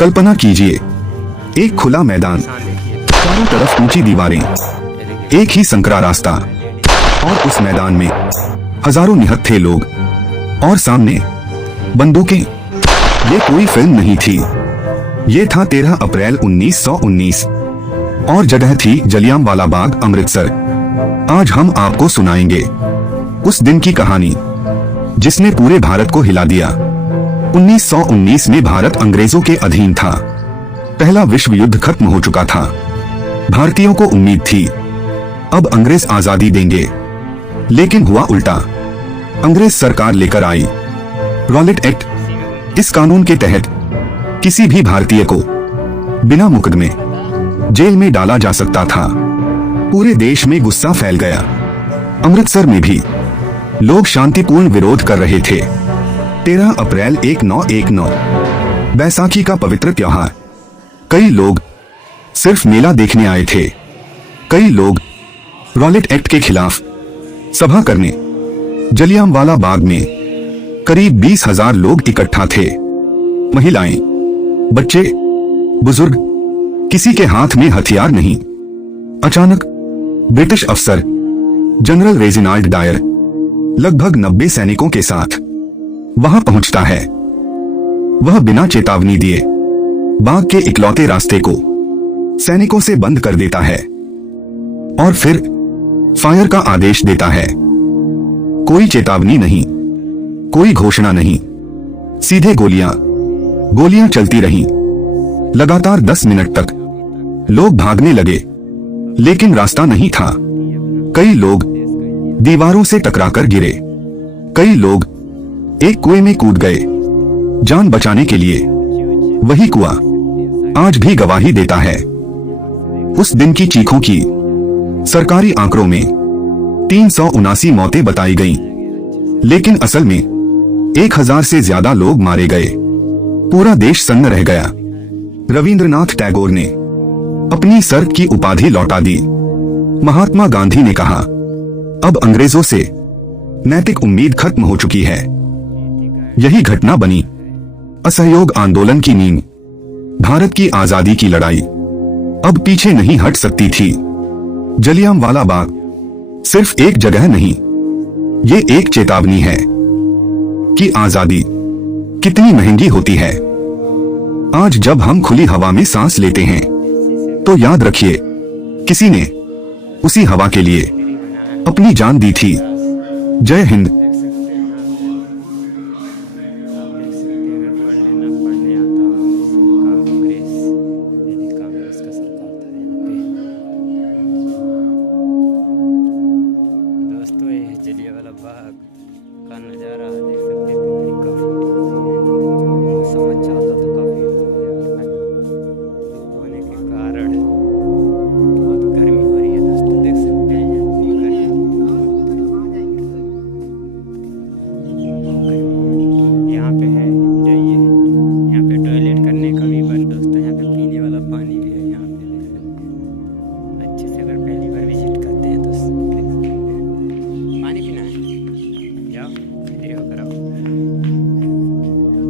कल्पना कीजिए, एक खुला मैदान, चारों तरफ ऊंची दीवारें, एक ही संकरा रास्ता, और उस मैदान में हजारों निहत्थे लोग, और सामने बंदूकें। ये कोई फिल्म नहीं थी, ये था 13 अप्रैल 1919 और जगह थी जलियांवाला बाग, अमृतसर। आज हम आपको सुनाएंगे उस दिन की कहानी जिसने पूरे भारत को हिला दिया। 1919 में भारत अंग्रेजों के अधीन था। पहला विश्व युद्ध खत्म हो चुका था। भारतीयों को उम्मीद थी अब अंग्रेज आजादी देंगे, लेकिन हुआ उल्टा। अंग्रेज सरकार लेकर आई रॉलेट एक्ट। इस कानून के तहत किसी भी भारतीय को बिना मुकदमे जेल में डाला जा सकता था। पूरे देश में गुस्सा फैल गया। अमृतसर में भी लोग शांतिपूर्ण विरोध कर रहे थे। 13 अप्रैल 1919 बैसाखी का पवित्र त्योहार। कई लोग सिर्फ मेला देखने आए थे, कई लोग रॉलेट एक्ट के खिलाफ सभा करने। जलियांवाला बाग में करीब 20,000 लोग इकट्ठा थे। महिलाएं, बच्चे, बुजुर्ग, किसी के हाथ में हथियार नहीं। अचानक ब्रिटिश अफसर जनरल रेजिनाल्ड डायर लगभग 90 सैनिकों के साथ वहां पहुंचता है। वह बिना चेतावनी दिए बाग के इकलौते रास्ते को सैनिकों से बंद कर देता है और फिर फायर का आदेश देता है। कोई चेतावनी नहीं, कोई घोषणा नहीं, सीधे गोलियां चलती रहीं। लगातार 10 मिनट तक लोग भागने लगे, लेकिन रास्ता नहीं था। कई लोग दीवारों से टकराकर गिरे, कई लोग एक कुएं में कूद गए जान बचाने के लिए। वही कुआं आज भी गवाही देता है उस दिन की चीखों की। सरकारी आंकड़ों में 379 मौतें बताई गईं, लेकिन असल में 1000 से ज्यादा लोग मारे गए। पूरा देश सन्न रह गया। रविंद्रनाथ टैगोर ने अपनी सर की उपाधि लौटा दी। महात्मा गांधी ने कहा, अब अंग्रेजों से नैतिक उम्मीद खत्म हो चुकी है। यही घटना बनी असहयोग आंदोलन की नींव। भारत की आजादी की लड़ाई अब पीछे नहीं हट सकती थी। जलियांवाला बाग सिर्फ एक जगह नहीं, ये एक चेतावनी है कि आजादी कितनी महंगी होती है। आज जब हम खुली हवा में सांस लेते हैं तो याद रखिए, किसी ने उसी हवा के लिए अपनी जान दी थी। जय हिंद। दोस्तों, ये जलियांवाला बाग का नज़ारा देख सकते हैं। पिकनिक का मौसम अच्छा होता तो काफ़ी होने के कारण बहुत गर्मी हो रही है। दोस्तों देख सकते हैं यहाँ पे है, जाइए यहाँ पे टॉयलेट करने का भी बंद। दोस्तों यहाँ पे पीने वाला पानी भी है। यहाँ पे देख सकते हैं अच्छे से। अगर पहली बार विजिट करते हैं तो पानी पीना है, जाओ वीडियो कराओ।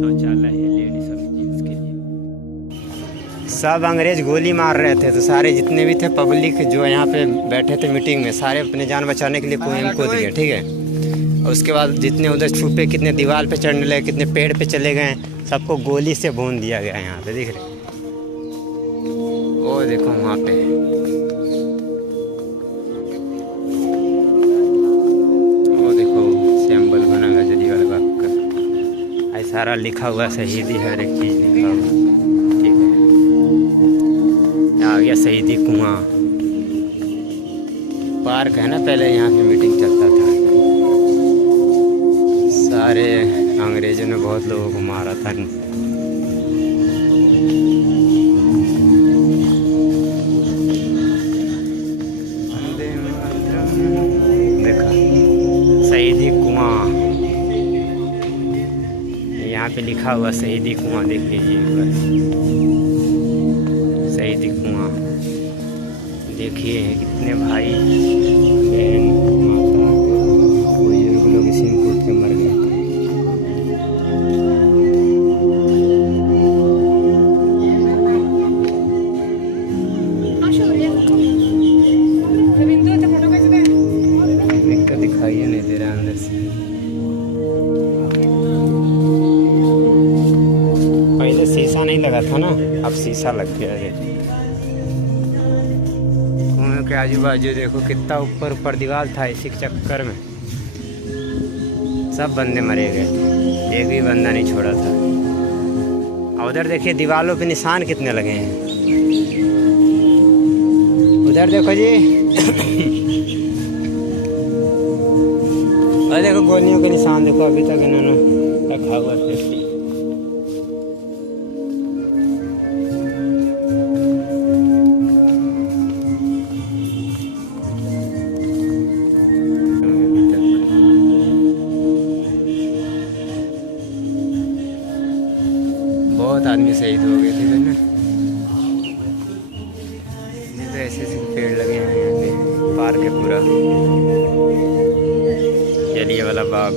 शौचालय है लेडीज और जेंट्स के लिए। सब अंग्रेज गोली मार रहे थे, तो सारे जितने भी थे पब्लिक जो यहाँ पे बैठे थे मीटिंग में, सारे अपने जान बचाने के लिए कुएं में कूद गए। ठीक है, और उसके बाद जितने उधर छुपे, कितने दीवार पे चढ़ने लगे, कितने पेड़ पे चले गए, सबको गोली से भून दिया गया। यहाँ पे दिख रहे, वो देखो वहाँ पे सारा लिखा हुआ, शहीदी हर एक चीज़ लिखा हुआ। ठीक है, आ गया शहीदी कुआं। पार्क है ना, पहले यहाँ पे मीटिंग चलता था। सारे अंग्रेजों ने बहुत लोगों को मारा था। देखा शहीदी कुआं, यहाँ पे लिखा हुआ शहीदी कुआं। देख लीजिए बस, शहीदी कुआं। देखिए कितने भाई बहन माता बुजुर्ग लोग इसी में कूद के मर गए थे। शीशा नहीं लगा था ना, अब शीशा लग गया है। कुएं के आजू बाजू देखो कितना ऊपर ऊपर दीवार था, इसी के चक्कर में सब बंदे मरे गए, एक भी बंदा नहीं छोड़ा था। और उधर देखिए दीवारों पे निशान कितने लगे हैं, उधर देखो जी। और देखो गोलियों के निशान देखो, अभी तक इन्होंने रखा हुआ है। बहुत आदमी शहीद हो गए थे ना। तो ऐसे ऐसे पेड़ लगे हैं यहाँ पे, पार्क है पूरा, जलियांवाला बाग,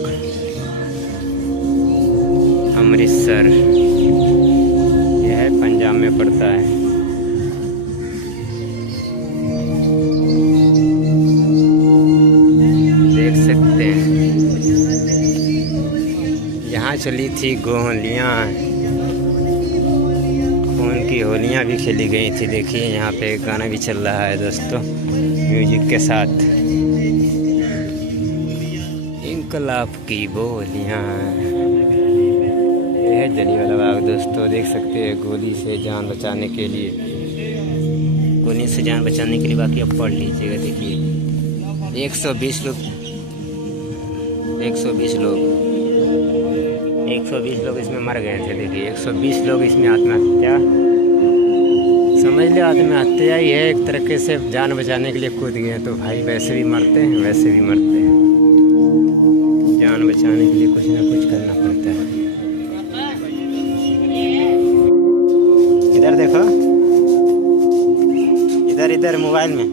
अमृतसर, यह है पंजाब में पड़ता है। देख सकते हैं यहाँ चली थी गोलियाँ, की होलियाँ भी खेली गई थी। देखिए यहाँ पे गाना भी चल रहा है दोस्तों, म्यूजिक के साथ। इनकलाब की बोलियाँ, यह है जलियांवाला बाग दोस्तों। देख सकते हैं गोली से जान बचाने के लिए, गोली से जान बचाने के लिए, बाकी अब पढ़ लीजिएगा। देखिए 120 लोग 120 लोग इसमें मर गए थे। देखिए 120 लोग इसमें आत्महत्या, समझ लो आत्महत्या ही है एक तरीके से, जान बचाने के लिए कूद गए। तो भाई वैसे भी मरते हैं, वैसे भी मरते हैं, जान बचाने के लिए कुछ ना कुछ करना पड़ता है। इधर देखो, इधर इधर मोबाइल में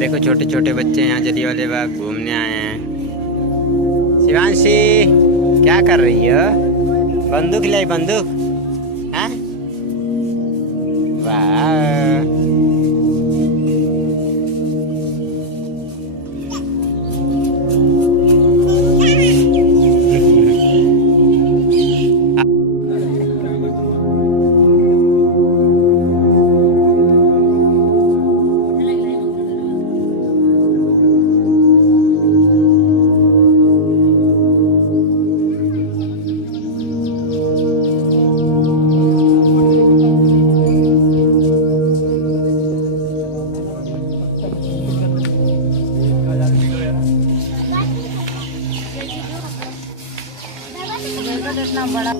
देखो, छोटे छोटे बच्चे यहाँ जलियांवाला बाग घूमने आए हैं। शिवांशी क्या कर रही हो? बंदूक लाई, बंदूक? हाँ वाह, इतना बड़ा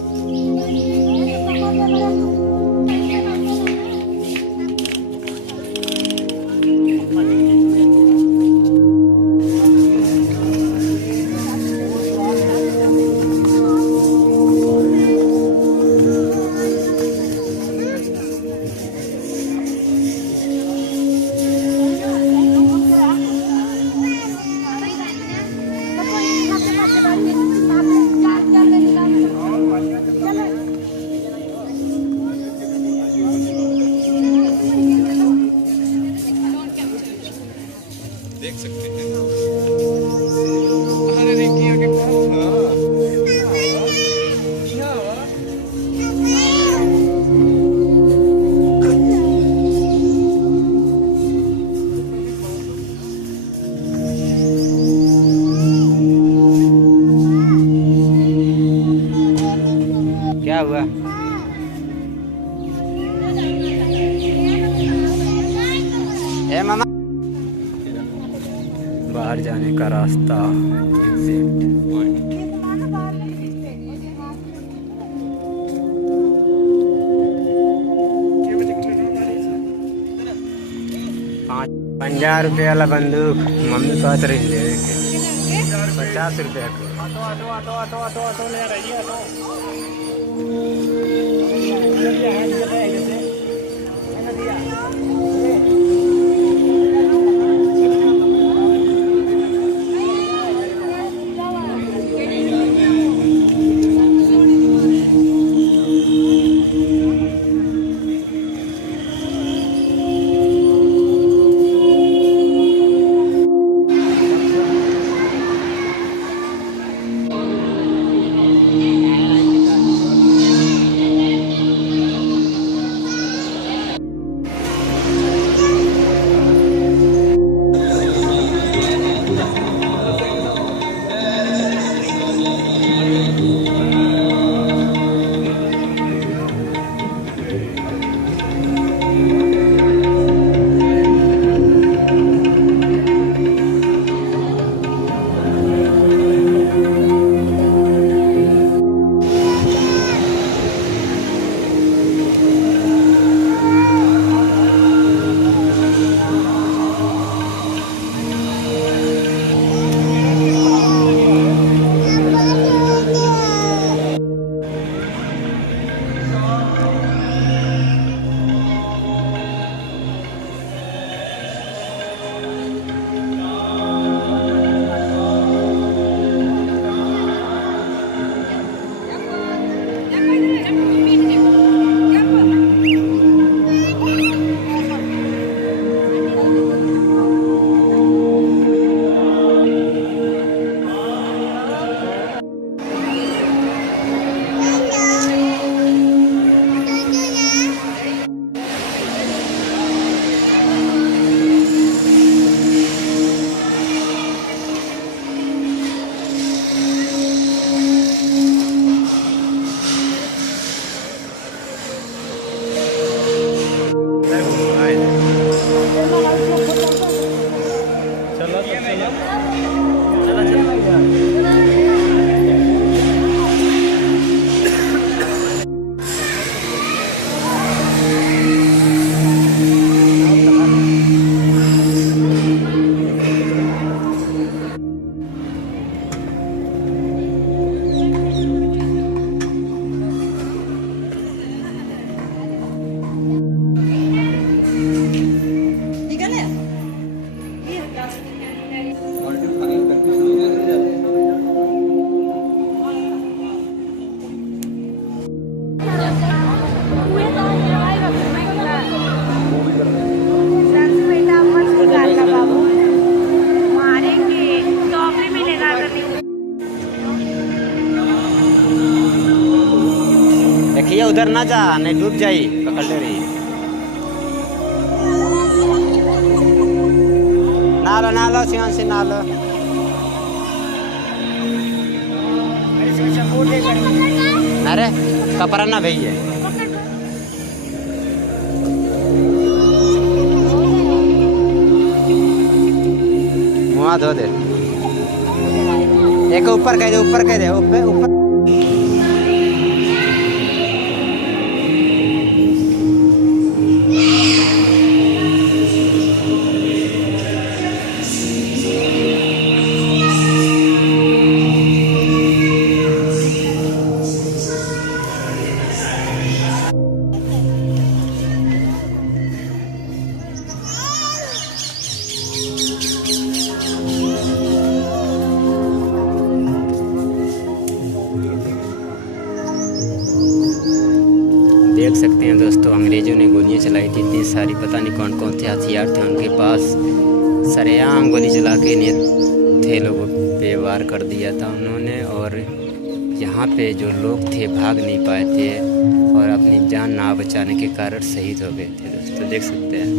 देख सकते हैं। अरे देखिए कि क्या हुआ? ए मामा, बाहर जाने का रास्ता, एग्जिट पॉइंट। ₹50 वाला बंदूक मम्मी कहत रही ले के, ₹50 ऑटो ले रही है। भैया उधर ना जा, नहीं डूब जाई, पकड़ ले रही। नालो सियान से नालो। अरे कपड़ा ना भैया, मुँह धो दे। एक ऊपर कह दे, ऊपर कह दे, ऊपर ऊपर। देख सकते हैं दोस्तों, अंग्रेज़ों ने गोलियां चलाई थी इतनी सारी, पता नहीं कौन कौन से हथियार थे उनके पास। सरेआम गोली चला के थे लोगों पे वार कर दिया था उन्होंने। और यहाँ पे जो लोग थे भाग नहीं पाए थे और अपनी जान ना बचाने के कारण शहीद हो गए थे दोस्तों, देख सकते हैं।